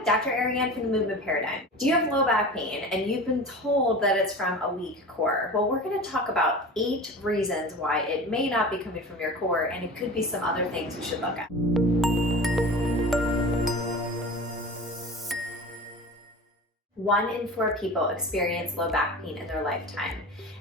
Hi, Dr. Ariane from the Movement Paradigm. Do you have low back pain and you've been told that it's from a weak core? Well, we're going to talk about 8 reasons why it may not be coming from your core, and it could be some other things you should look at. 1 in 4 people experience low back pain in their lifetime,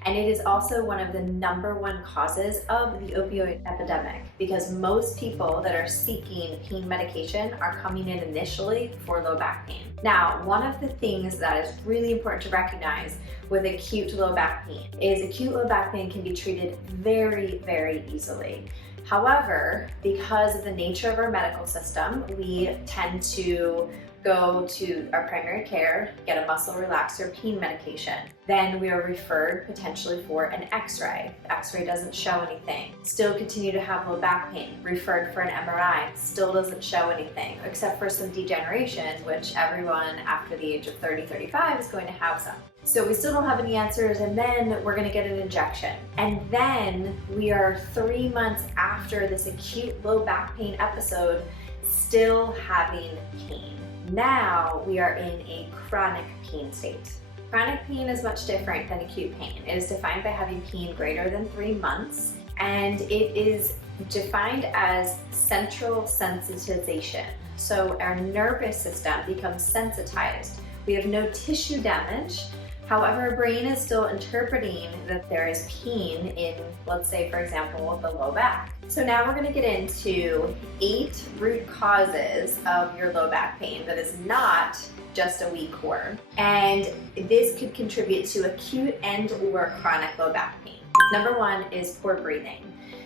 and it is also one of the #1 causes of the opioid epidemic, because most people that are seeking pain medication are coming in initially for low back pain. Now, one of the things that is really important to recognize with acute low back pain is acute low back pain can be treated very, very easily. However, because of the nature of our medical system, we tend to go to our primary care, get a muscle relaxer pain medication. Then we are referred potentially for an x-ray. The x-ray doesn't show anything. Still continue to have low back pain. Referred for an MRI. Still doesn't show anything, except for some degeneration, which everyone after the age of 30, 35 is going to have some. So we still don't have any answers, and then we're gonna get an injection. And then we are 3 months after this acute low back pain episode still having pain. Now we are in a chronic pain state. Chronic pain is much different than acute pain. It is defined by having pain greater than 3 months, and it is defined as central sensitization. So our nervous system becomes sensitized. We have no tissue damage. However, our brain is still interpreting that there is pain in, let's say, for example, the low back. So now we're going to get into 8 root causes of your low back pain that is not just a weak core. And this could contribute to acute and or chronic low back pain. #1 is poor breathing.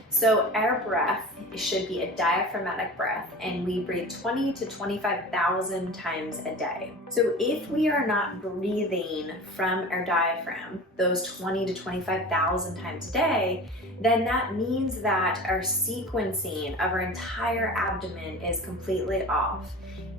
So our breath should be a diaphragmatic breath, and we breathe 20 to 25,000 times a day. So if we are not breathing from our diaphragm those 20 to 25,000 times a day, then that means that our sequencing of our entire abdomen is completely off,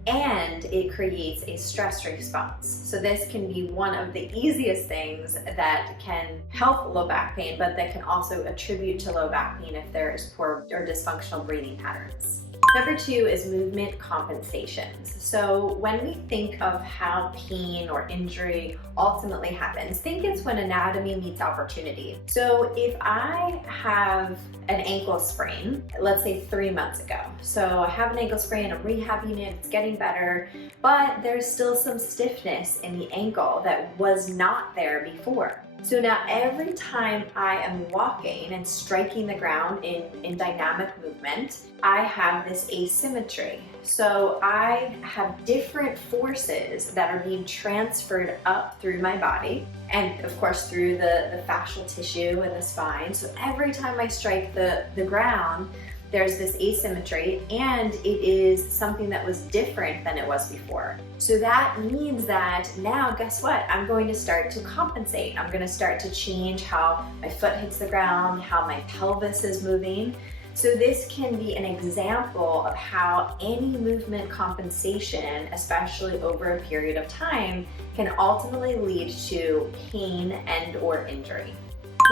and it creates a stress response. So this can be one of the easiest things that can help low back pain, but that can also attribute to low back pain if there is poor or dysfunctional breathing patterns. #2 is movement compensations. So when we think of how pain or injury ultimately happens, think it's when anatomy meets opportunity. So if I have an ankle sprain, let's say 3 months ago. So I have an ankle sprain, I'm rehabbing it, it's getting better, but there's still some stiffness in the ankle that was not there before. So now every time I am walking and striking the ground in dynamic movement, I have this asymmetry. So I have different forces that are being transferred up through my body, and of course through the fascial tissue and the spine. So every time I strike the ground, there's this asymmetry, and it is something that was different than it was before. So that means that now, guess what? I'm going to start to compensate. I'm going to start to change how my foot hits the ground, how my pelvis is moving. So this can be an example of how any movement compensation, especially over a period of time, can ultimately lead to pain and or injury.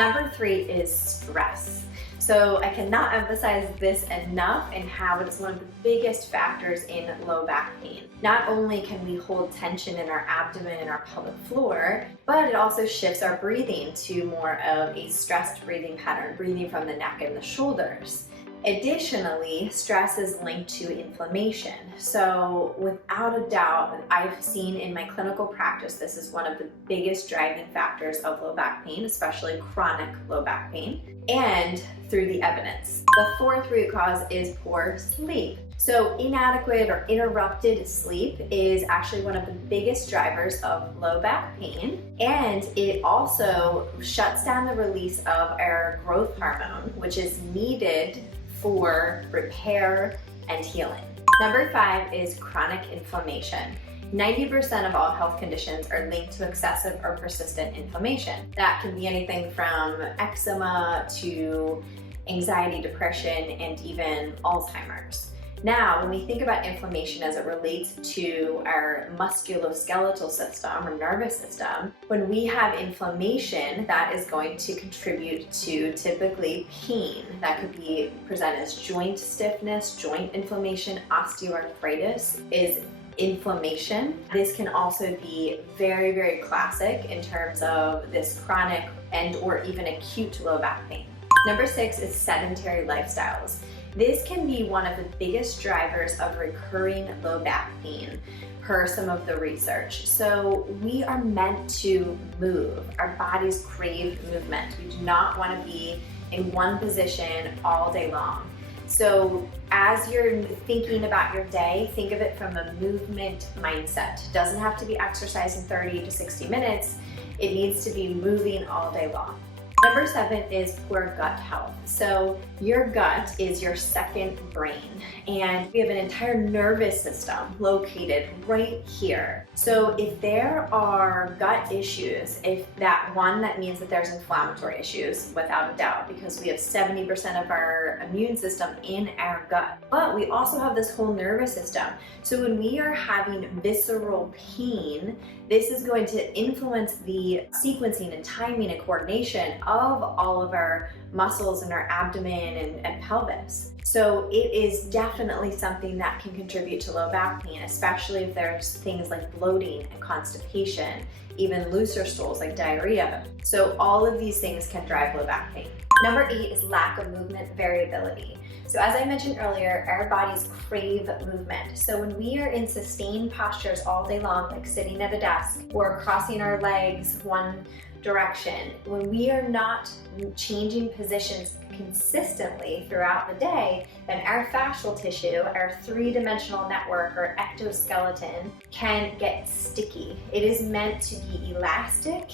#3 is stress. So I cannot emphasize this enough in how it is one of the biggest factors in low back pain. Not only can we hold tension in our abdomen and our pelvic floor, but it also shifts our breathing to more of a stressed breathing pattern, breathing from the neck and the shoulders. Additionally, stress is linked to inflammation. So without a doubt, I've seen in my clinical practice, this is one of the biggest driving factors of low back pain, especially chronic low back pain, and through the evidence. The 4th root cause is poor sleep. So inadequate or interrupted sleep is actually one of the biggest drivers of low back pain, and it also shuts down the release of our growth hormone, which is needed for repair and healing. #5 is chronic inflammation. 90% of all health conditions are linked to excessive or persistent inflammation. That can be anything from eczema to anxiety, depression, and even Alzheimer's. Now, when we think about inflammation as it relates to our musculoskeletal system or nervous system, when we have inflammation, that is going to contribute to typically pain. That could be presented as joint stiffness, joint inflammation, osteoarthritis is inflammation. This can also be very, very classic in terms of this chronic and or even acute low back pain. Number 6 is sedentary lifestyles. This can be one of the biggest drivers of recurring low back pain per some of the research. So we are meant to move. Our bodies crave movement. We do not want to be in one position all day long. So as you're thinking about your day, think of it from a movement mindset. It doesn't have to be exercising 30 to 60 minutes. It needs to be moving all day long. Number 7 is poor gut health. So your gut is your second brain, and we have an entire nervous system located right here. So if there are gut issues, that means that there's inflammatory issues without a doubt, because we have 70% of our immune system in our gut. But we also have this whole nervous system. So when we are having visceral pain, this is going to influence the sequencing and timing and coordination of all of our muscles in our abdomen and pelvis. So it is definitely something that can contribute to low back pain, especially if there's things like bloating and constipation, even looser stools like diarrhea. So all of these things can drive low back pain. Number 8 is lack of movement variability. So as I mentioned earlier, our bodies crave movement. So when we are in sustained postures all day long, like sitting at a desk or crossing our legs one direction, when we are not changing positions consistently throughout the day, then our fascial tissue, our three-dimensional network or ectoskeleton, can get sticky. It is meant to be elastic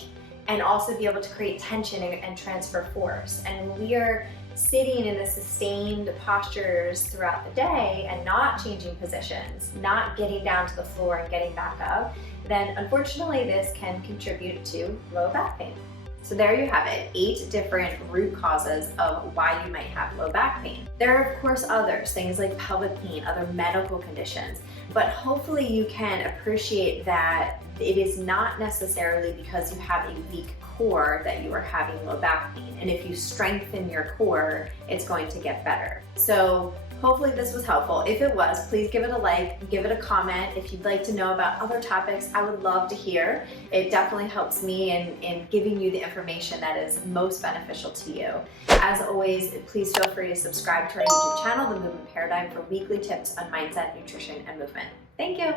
and also be able to create tension and transfer force. And when we are sitting in the sustained postures throughout the day and not changing positions, not getting down to the floor and getting back up, then unfortunately this can contribute to low back pain. So there you have it, 8 different root causes of why you might have low back pain. There are of course others, things like pelvic pain, other medical conditions, but hopefully you can appreciate that it is not necessarily because you have a weak core that you are having low back pain. And if you strengthen your core, it's going to get better. So hopefully this was helpful. If it was, please give it a like, give it a comment. If you'd like to know about other topics, I would love to hear. It definitely helps me in giving you the information that is most beneficial to you. As always, please feel free to subscribe to our YouTube channel, The Movement Paradigm, for weekly tips on mindset, nutrition, and movement. Thank you.